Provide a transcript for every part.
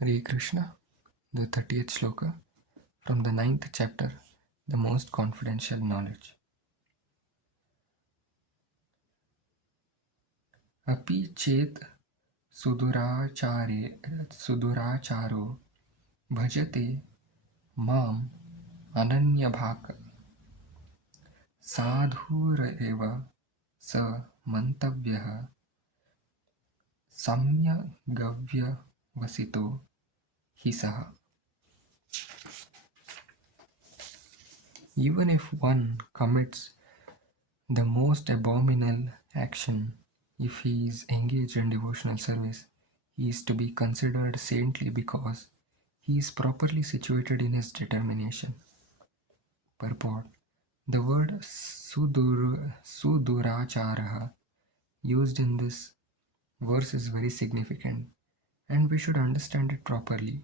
Hare Krishna, the 30th Shloka from the 9th chapter, the most confidential knowledge. Api chet suduracharo bhajate mam ananyabhak sadhureva sa mantavyah samyagavyavasito hisaha. Even if one commits the most abominable action, if he is engaged in devotional service, he is to be considered saintly because he is properly situated in his determination. Purport: the word suduracharaha used in this verse is very significant, and we should understand it properly.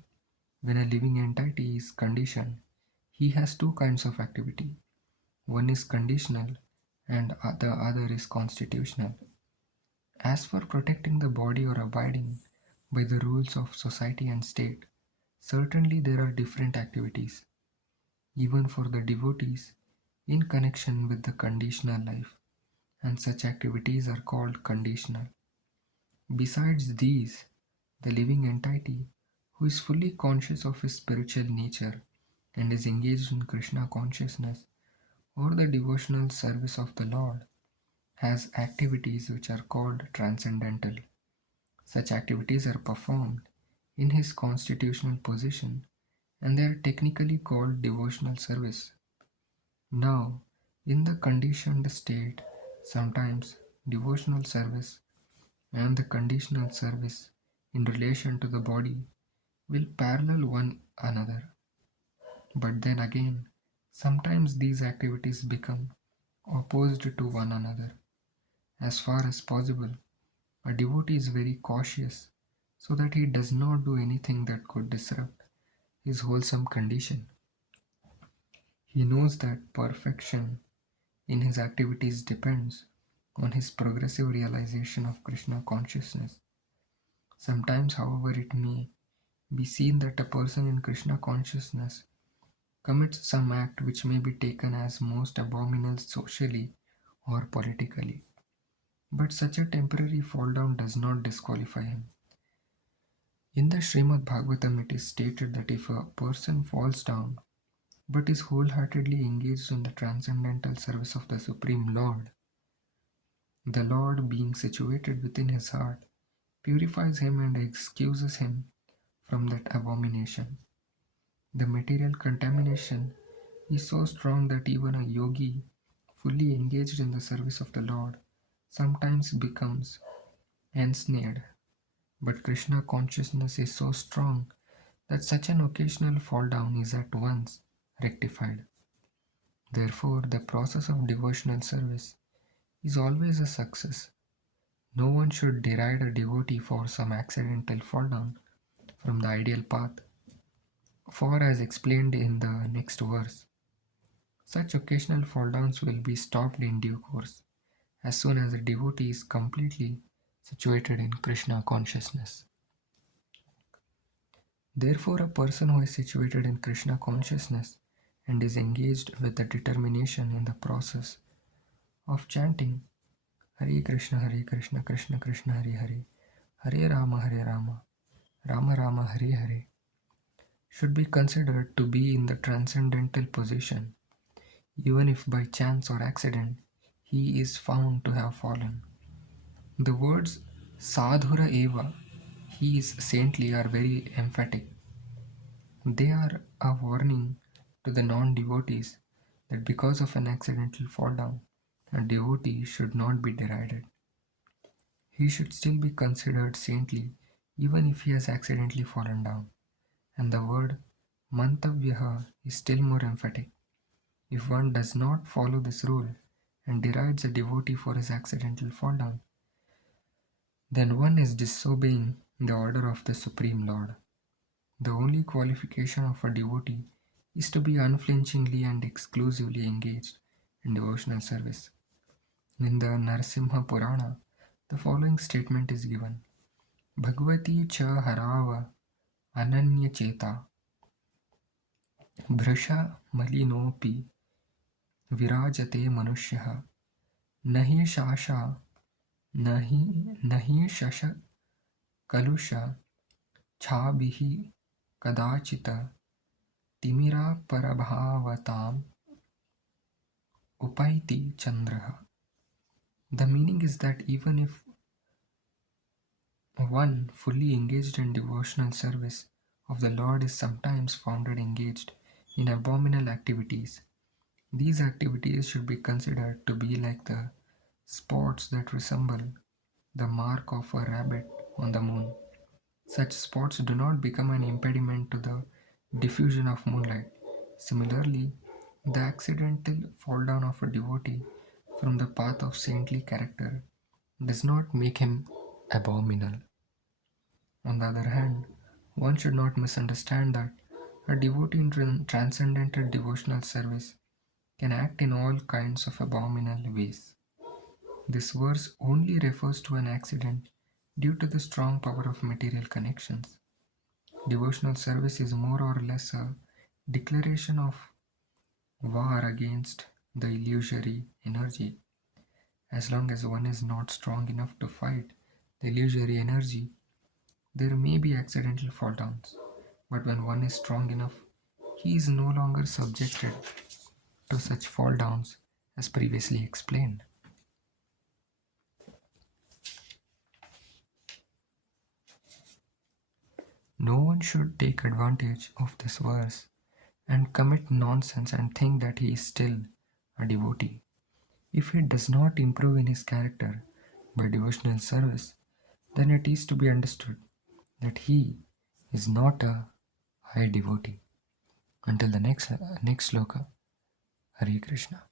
When a living entity is conditioned, he has two kinds of activity. One is conditional and the other is constitutional. As for protecting the body or abiding by the rules of society and state, certainly there are different activities, even for the devotees, in connection with the conditional life, and such activities are called conditional. Besides these, the living entity, who is fully conscious of his spiritual nature and is engaged in Krishna consciousness or the devotional service of the Lord, has activities which are called transcendental. Such activities are performed in his constitutional position and they are technically called devotional service. Now, in the conditioned state, sometimes devotional service and the conditional service in relation to the body will parallel one another. But then again, sometimes these activities become opposed to one another. As far as possible, a devotee is very cautious so that he does not do anything that could disrupt his wholesome condition. He knows that perfection in his activities depends on his progressive realization of Krishna consciousness. Sometimes, however, it may be seen that a person in Krishna consciousness commits some act which may be taken as most abominable socially or politically. But such a temporary fall down does not disqualify him. In the Srimad Bhagavatam, it is stated that if a person falls down but is wholeheartedly engaged in the transcendental service of the Supreme Lord, the Lord, being situated within his heart, purifies him and excuses him from that abomination. The material contamination is so strong that even a yogi, fully engaged in the service of the Lord, sometimes becomes ensnared. But Krishna consciousness is so strong that such an occasional fall down is at once rectified. Therefore, the process of devotional service is always a success. No one should deride a devotee for some accidental fall down from the ideal path, for as explained in the next verse, such occasional fall downs will be stopped in due course as soon as the devotee is completely situated in Krishna consciousness. Therefore, a person who is situated in Krishna consciousness and is engaged with a determination in the process of chanting Hare Krishna, Krishna Krishna, Hare Hare, Hare Rama, Rama Rama, Hare Hare, should be considered to be in the transcendental position, even if by chance or accident he is found to have fallen. The words Sadhura Eva, he is saintly, are very emphatic. They are a warning to the non-devotees that because of an accidental fall down, a devotee should not be derided. He should still be considered saintly even if he has accidentally fallen down. And the word mantavyaha is still more emphatic. If one does not follow this rule and derides a devotee for his accidental fall down, then one is disobeying the order of the Supreme Lord. The only qualification of a devotee is to be unflinchingly and exclusively engaged in devotional service. In the Narasimha Purana, the following statement is given: Bhagavati cha harava ananyacheta भृशा मलिनोऽपि विराजते मनुष्यः न हि Sasha न हि शशकलुष छाभिः कदाचित् तिमिरापरभावताम् upayati chandraha. The meaning is that even if one fully engaged in devotional service of the Lord is sometimes found engaged in abominable activities, these activities should be considered to be like the spots that resemble the mark of a rabbit on the moon. Such spots do not become an impediment to the diffusion of moonlight. Similarly, the accidental fall down of a devotee from the path of saintly character does not make him abominable. On the other hand, one should not misunderstand that a devotee in transcendental devotional service can act in all kinds of abominable ways. This verse only refers to an accident due to the strong power of material connections. Devotional service is more or less a declaration of war against the illusory energy. As long as one is not strong enough to fight the illusory energy, there may be accidental fall downs. But when one is strong enough, he is no longer subjected to such fall downs as previously explained. No one should take advantage of this verse and commit nonsense and think that he is still a devotee. If he does not improve in his character by devotional service, then it is to be understood that he is not a high devotee. Until the next sloka, Hare Krishna.